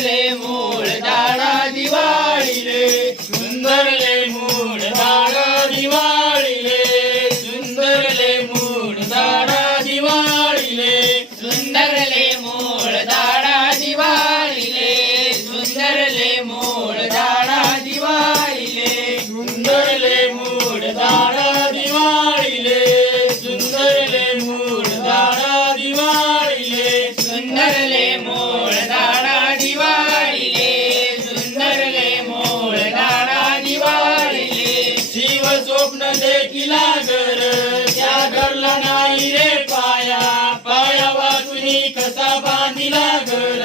સુંદર લે મૂળ દાડા દિવાળી રે સુંદર લે મૂળ nilager